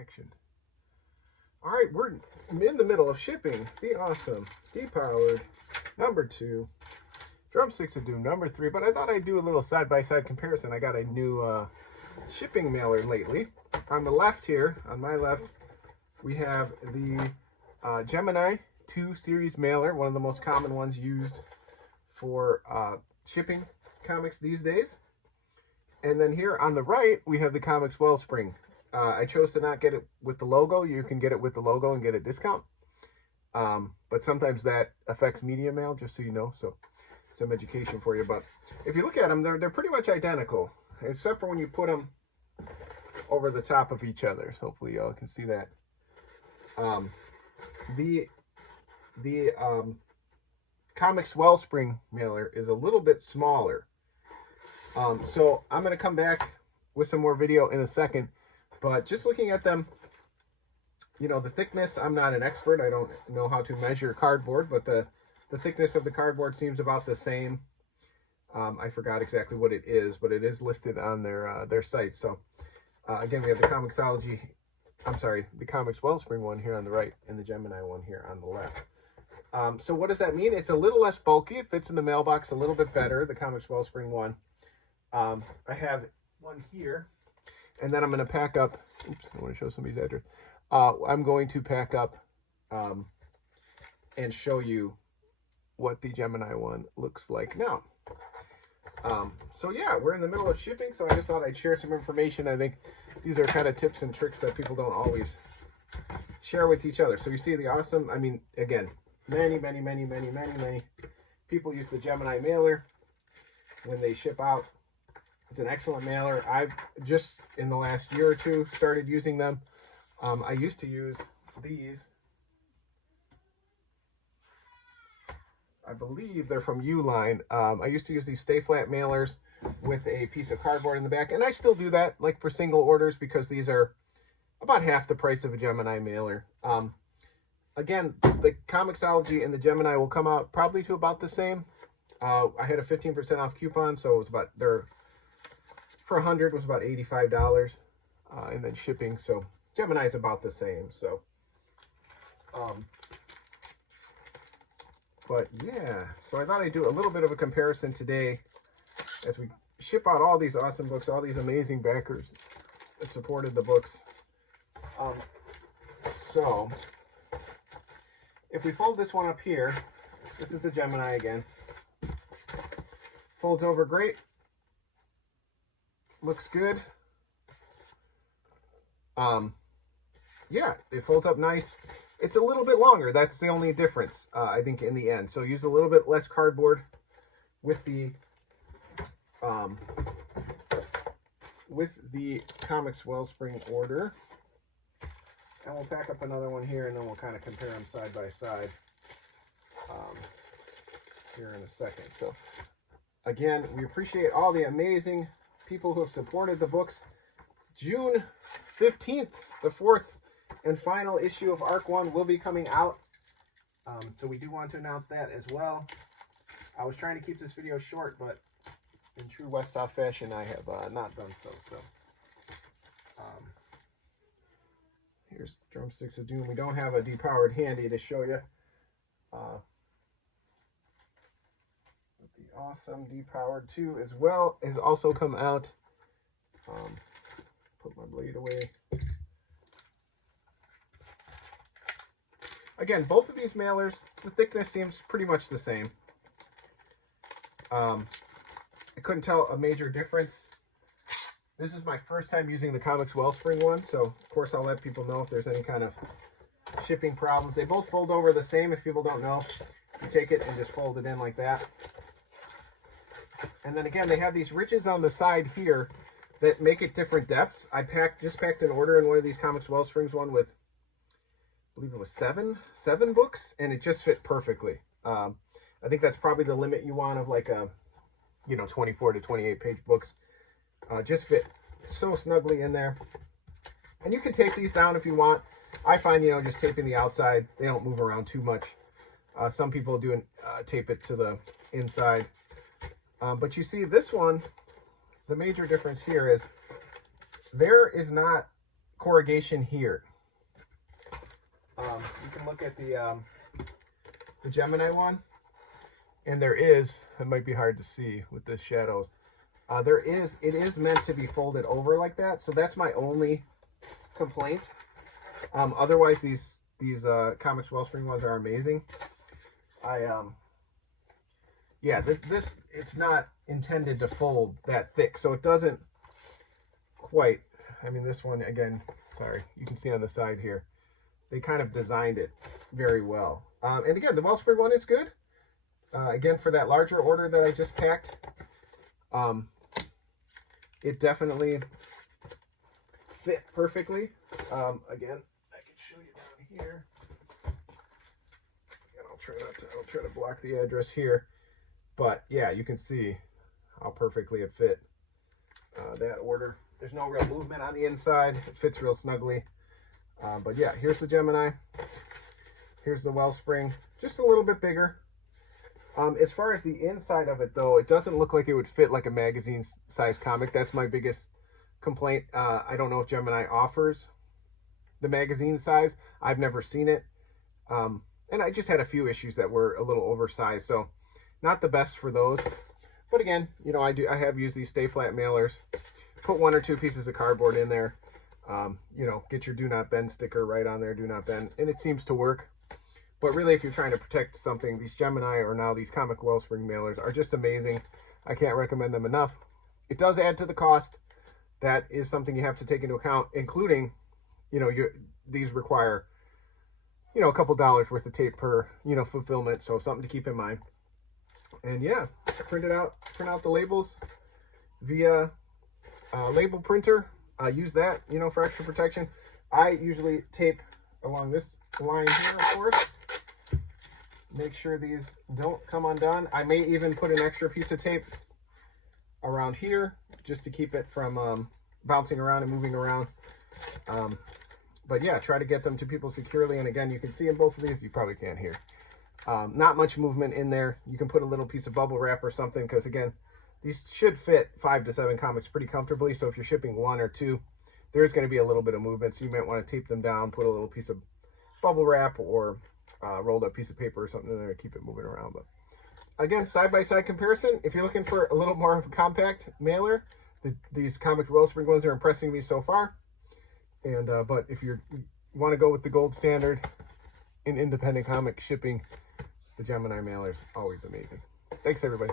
action. All right, we're in the middle of shipping the awesome depowered #2 Drumsticks of Doom #3, but I thought I'd do a little side-by-side comparison. I got a new shipping mailer lately. On the left here, on my left, we have the Gemini 2 series mailer, one of the most common ones used for shipping comics these days. And then here on the right, we have the Comix Wellspring. I chose to not get it with the logo. You can get it with the logo and get a discount. But sometimes that affects media mail, just so you know. So some education for you. But if you look at them, they're pretty much identical, except for when you put them over the top of each other. So hopefully y'all can see that. The Comix Wellspring mailer is a little bit smaller. So I'm going to come back with some more video in a second, but just looking at them, you know, the thickness, I'm not an expert. I don't know how to measure cardboard, but the thickness of the cardboard seems about the same. I forgot exactly what it is, but it is listed on their site. So again, we have the Comixology, the Comix Wellspring one here on the right and the Gemini one here on the left. So what does that mean? It's a little less bulky. It fits in the mailbox a little bit better, the Comix Wellspring one. I have one here, and then I'm going to pack up. Oops, I want to show somebody's address. I'm going to pack up and show you what the Gemini one looks like now. So yeah, we're in the middle of shipping, so I just thought I'd share some information. I think these are kind of tips and tricks that people don't always share with each other. So you see the awesome, I mean, again, many people use the Gemini mailer when they ship out. It's an excellent mailer. I've just in the last year or two started using them. I used to use these. I believe they're from Uline. I used to use these Stay Flat mailers with a piece of cardboard in the back, and I still do that, like for single orders, because these are about half the price of a Gemini mailer. Again, the Comixology and the Gemini will come out probably to about the same. I had a 15% off coupon, so it was about, for 100 was about $85, and then shipping. So Gemini is about the same. So, but yeah, so I thought I'd do a little bit of a comparison today as we ship out all these awesome books, all these amazing backers that supported the books. So if we fold this one up here, this is the Gemini again. Folds over great. Looks good. Yeah, it folds up nice. It's a little bit longer. That's the only difference, I think, in the end. So use a little bit less cardboard with the Comix Wellspring order. And we'll pack up another one here, and then we'll kind of compare them side by side here in a second. So again, we appreciate all the amazing people who have supported the books. June 15th, the 4th and final issue of Arc 1 will be coming out. So we do want to announce that as well. I was trying to keep this video short, but in true Westhoff fashion, I have not done so. Here's Drumsticks of Doom. We don't have a depowered handy to show you. The awesome depowered 2 as well has also come out. Put my blade away. Again, both of these mailers, the thickness seems pretty much the same. I couldn't tell a major difference. This is my first time using the Comix Wellspring one, so of course I'll let people know if there's any kind of shipping problems. They both fold over the same. If people don't know, you take it and just fold it in like that. And then again, they have these ridges on the side here that make it different depths. I just packed an order in one of these Comix Wellsprings one with, I believe it was seven books, and it just fit perfectly. I think that's probably the limit you want of like a, 24 to 28 page books. Just fit so snugly in there. And you can tape these down if you want. I find, just taping the outside, they don't move around too much. Some people do tape it to the inside. But you see this one, the major difference here is there is not corrugation here. You can look at the Gemini one, and there is, it might be hard to see with the shadows, it is meant to be folded over like that, so that's my only complaint. Otherwise, these Comix Wellspring ones are amazing. Yeah, this it's not intended to fold that thick, so it doesn't quite. I mean, this one again, sorry, you can see on the side here, they kind of designed it very well. And again, the Wellspring one is good. Again, for that larger order that I just packed, it definitely fit perfectly. Again, I can show you down here. And I'll try to block the address here. But yeah, you can see how perfectly it fit that order. There's no real movement on the inside. It fits real snugly. But yeah, here's the Gemini. Here's the Wellspring. Just a little bit bigger. As far as the inside of it, though, it doesn't look like it would fit like a magazine-size comic. That's my biggest complaint. I don't know if Gemini offers the magazine size. I've never seen it. And I just had a few issues that were a little oversized, so not the best for those. But again, you know, I have used these stay flat mailers. Put 1 or 2 pieces of cardboard in there. You know, get your do not bend sticker right on there, do not bend, and it seems to work. But really, if you're trying to protect something, these Gemini or now these Comix Wellspring mailers are just amazing. I can't recommend them enough. It does add to the cost. That is something you have to take into account, including, you know, these require, you know, a couple dollars worth of tape per, you know, fulfillment. So something to keep in mind. And yeah, print out the labels via label printer. Use that, you know, for extra protection. I usually tape along this line here, of course. Make sure these don't come undone. I may even put an extra piece of tape around here just to keep it from bouncing around and moving around. But yeah, try to get them to people securely. And again, you can see in both of these, you probably can't hear. Not much movement in there. You can put a little piece of bubble wrap or something, because again, these should fit 5 to 7 comics pretty comfortably. So if you're shipping 1 or 2, there's going to be a little bit of movement. So you might want to tape them down, put a little piece of bubble wrap or rolled up piece of paper or something in there to keep it moving around. But again, side-by-side comparison, if you're looking for a little more of a compact mailer, these Comix Wellspring ones are impressing me so far. And but if you want to go with the gold standard in independent comic shipping, the Gemini mailer is always amazing. Thanks, everybody.